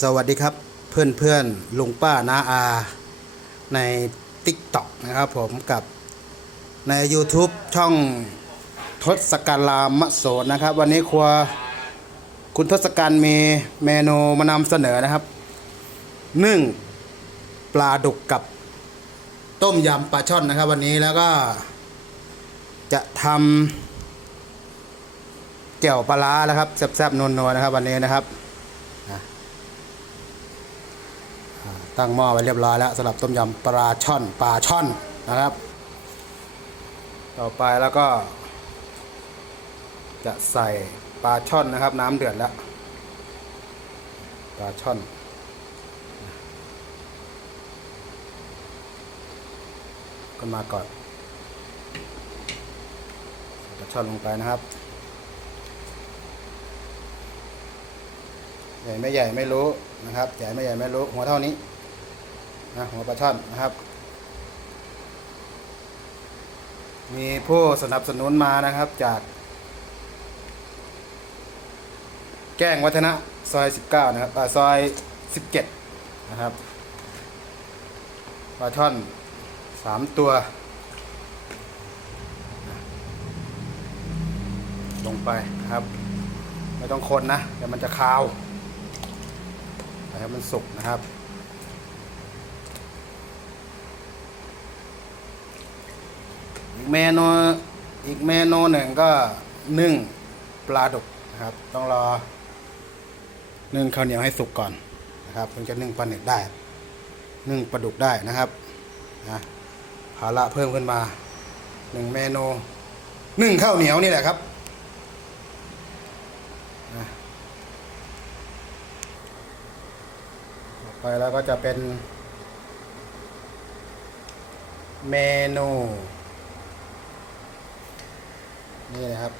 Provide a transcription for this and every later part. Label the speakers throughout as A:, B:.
A: สวัสดีครับเพื่อนเพื่อนๆลุงป้านาอา ใน TikTok นะครับผมกับใน YouTube ช่องทศกัณฐ์รามโสดนะครับ วันนี้ครัวคุณทศกัณฐ์มีเมนูมานำเสนอนะครับนึ่งปลาดุกกับต้มยำปลาช่อนนะครับ วันนี้แล้วก็จะทำแจ่วปลาร้านะครับแซ่บๆนัวๆนะครับ วันนี้นะครับ ตั้งหม้อไว้เรียบร้อยแล้วสำหรับต้มยำปลาช่อนปลาช่อนนะครับ ต่อไปแล้วก็ จะใส่ปลาช่อนนะครับ น้ำเดือดแล้วปลาช่อนก็มาก่อนปลาช่อนลงไปนะครับ ใหญ่ไม่ใหญ่ไม่รู้นะครับใหญ่ไม่ใหญ่ไม่รู้หัวเท่านี้นะหัวปลาช่อนนะครับ มีผู้สนับสนุนมานะครับจาก แก้งวัฒนะซอย19นะครับอ่าซอย 17 นะครับปลาช่อน 3 ตัว ลงไปครับ ไม่ต้องคนนะเดี๋ยวมันจะคาว ให้มันสุกนะครับ อีกเมนูอีกเมนูหนึ่งก็นึ่งปลาดุกนะครับ ต้องรอนึ่งข้าวเหนียวให้สุกก่อนนะครับถึงจะนึ่งปลาหนึกได้ นึ่งปลาดุกได้นะครับนะภาระเพิ่มขึ้นมาหนึ่งเมนูนึ่งข้าวเหนียวนี่แหละครับต่อ ไปแล้วก็จะเป็น เมนู นี่นะครับ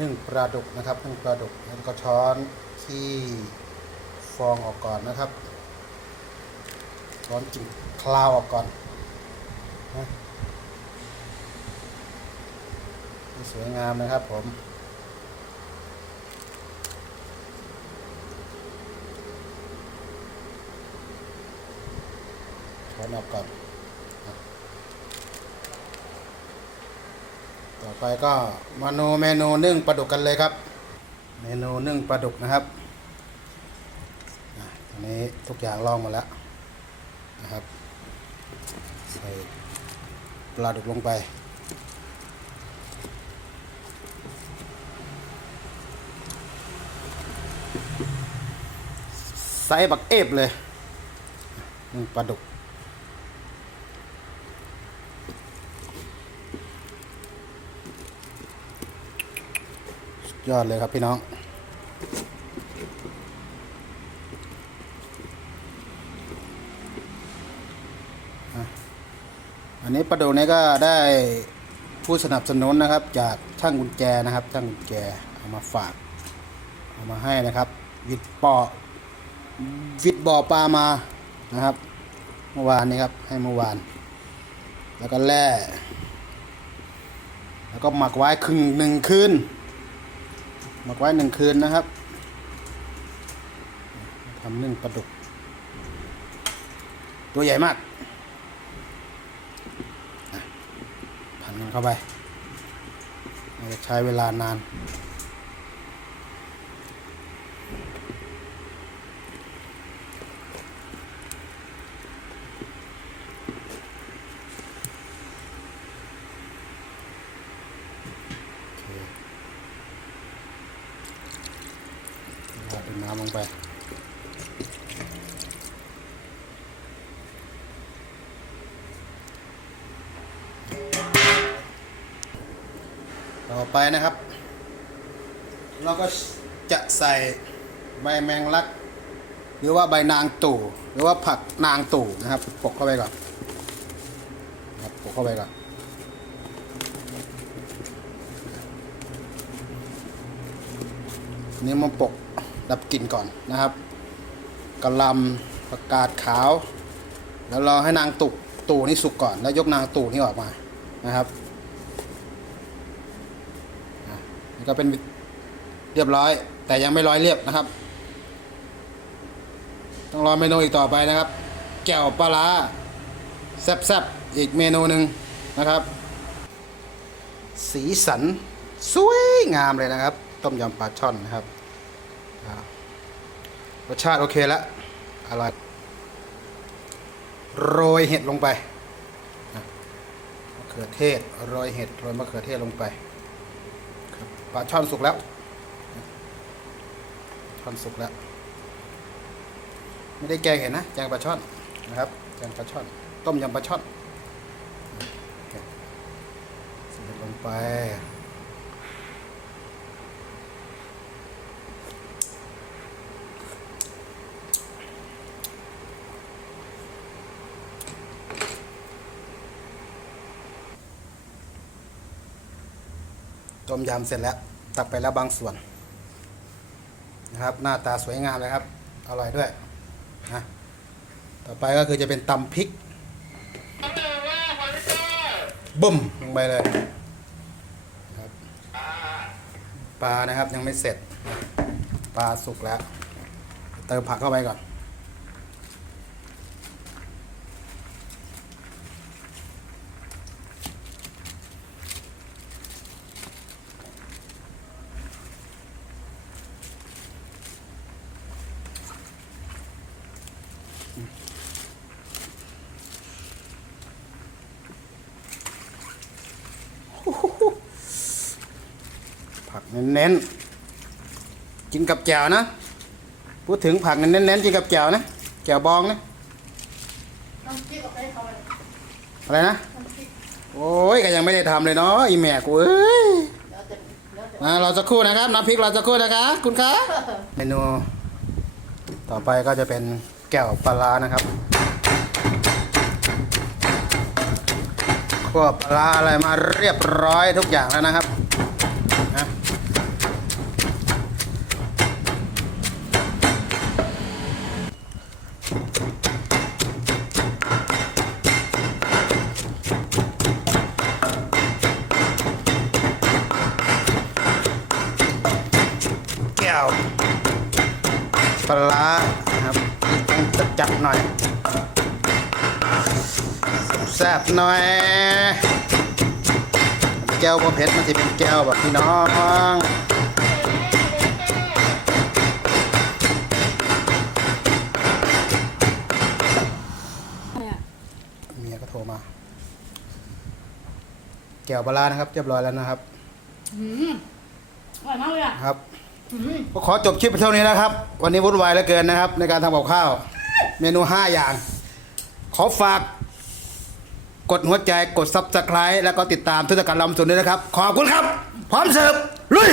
A: นึ่งปลาดุกนะครับนึ่งปลาดุกแล้วก็ช้อนที่ฟองออกก่อนนะครับช้อนจิ้มคลาวออกก่อนนะสวยงามนะครับผม ช้อนออกก่อน ต่อไปก็เมนูเมนูนึ่งปลาดุกกันเลยครับ เมนูนึ่งปลาดุกนะครับอะตอนนี้ทุกอย่างลองหมดแล้วนะครับ ใส่ปลาดุกลงไปใส่บักเอฟเลยปลาดุก ยอดเลยครับพี่น้องอันนี้ประดูนี้ก็ได้ผู้สนับสนุนนะครับ จากช่างกุญแจนะครับ ช่างกุญแจเอามาฝากเอามาให้นะครับวิดปอวิดบ่อปลามานะครับ เมื่อวานนี้ครับให้เมื่อวาน แล้วก็แล่แล้วก็หมักไว้ครึ่งหนึ่งคืน หมักไว้หนึ่งคืนนะครับทำนึ่งปลาดุก ตัวใหญ่มากพันกันเข้าไปาจะใช้เวลานาน โอเคราดน้ำลงไป ต่อไปนะครับ เราก็จะใส่ใบแมงลัก หรือว่าใบนางตู่ หรือว่าผักนางตู่นะครับปกเข้าไปก่อนนะครับปกเข้าไปก่อนนี่มาปกดับกลิ่นก่อนนะครับกระลำประกาศขาว แล้วรอให้นางตุกตู่นี่สุกก่อน แล้วยกนางตู่นี่ออกมานะครับอะนี่ ก็เป็นเรียบร้อย แต่ยังไม่ร้อยเรียบนะครับ ต้องรอเมนูอีกต่อไปนะครับ แก้วปลาร้าแซ่บๆอีกเมนูหนึ่งนะครับ สีสันสวยงามเลยนะครับ ต้มยำปลาช่อนนะครับรสชาติโอเคแล้วอร่อยโรยเห็ดลงไปมะเขือเทศโรยเห็ดโรยมะเขือเทศลงไป ปลาช่อนสุกแล้วช่อนสุกแล้ว ไม่ได้แกงเห็นนะแกงปลาช่อนนะครับแกงปลาช่อน ต้มยำปลาช่อนใส่ลงไป ต้มยำเสร็จแล้ว ตักไปแล้วบางส่วน นะครับ หน้าตาสวยงามเลยครับ อร่อยด้วยนะต่อไปก็คือจะเป็นตำพริกบุ้มลงไปเลยครับปลานะครับยังไม่เสร็จ ปลาสุกแล้ว เติมผักเข้าไปก่อน ผัก เน้นๆกินกับแจ่วนะ พูดถึงผักเน้นๆกินกับแจ่วนะแจ่วบองนะน้ำจิ้มเอาไปให้เขาเลยอะไรนะน้ำจิ้มโอ้ยก็ยังไม่ได้ทำเลยเนาะอีแม่กูเอ้ยแล้วแต่แล้วแต่มาเราจะครู่นะครับน้ำพริกเราจะครู่นะคะคุณคะเมนู ต่อไปก็จะเป็นแก้วปลาร้านะครับคั่วปลาร้าอะไรมาเรียบร้อยทุกอย่างแล้วนะครับ นะแก้วปลาครับต้องจัดๆหน่อยแซ่บหน่อย แก้วบ่เผ็ดมันจะเป็นแก้วแบบพี่น้องเนี่ยเมียก็โทรมา แก้วปลาร้านะครับ เรียบร้อยแล้วนะครับอื
B: มอร่อยมากเลยอะ
A: ครับอืมก็ขอจบคลิปเท่านี้นะครับ วันนี้วุ่นวายเหลือเกินนะครับ ในการทำกับข้าว เมนู5อย่าง ขอฝาก กดหัวใจกดซับสไคร b e แล้วก็ติดตามทุกการลำสุนด้วยนะครับ ขอบคุณครับ พร้อมเสิร์ฟลุย